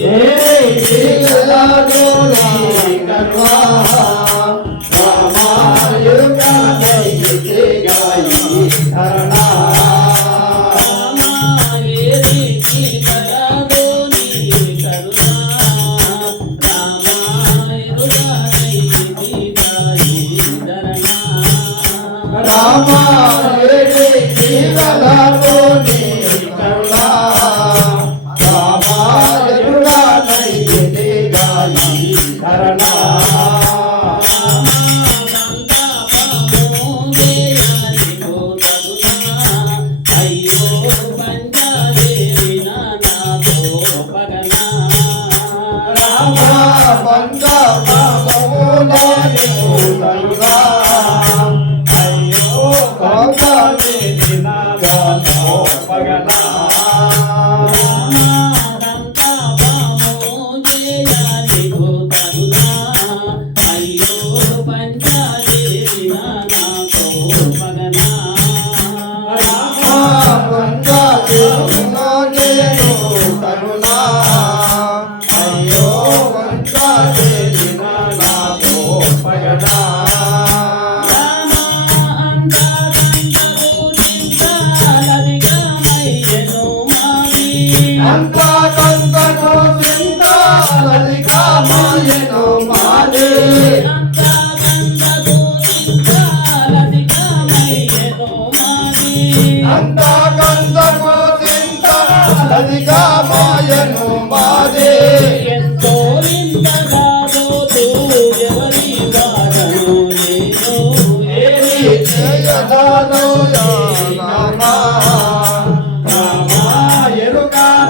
Hey, hey.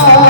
Yes.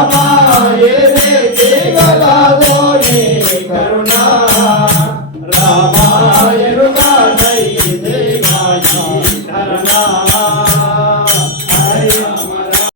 Rama.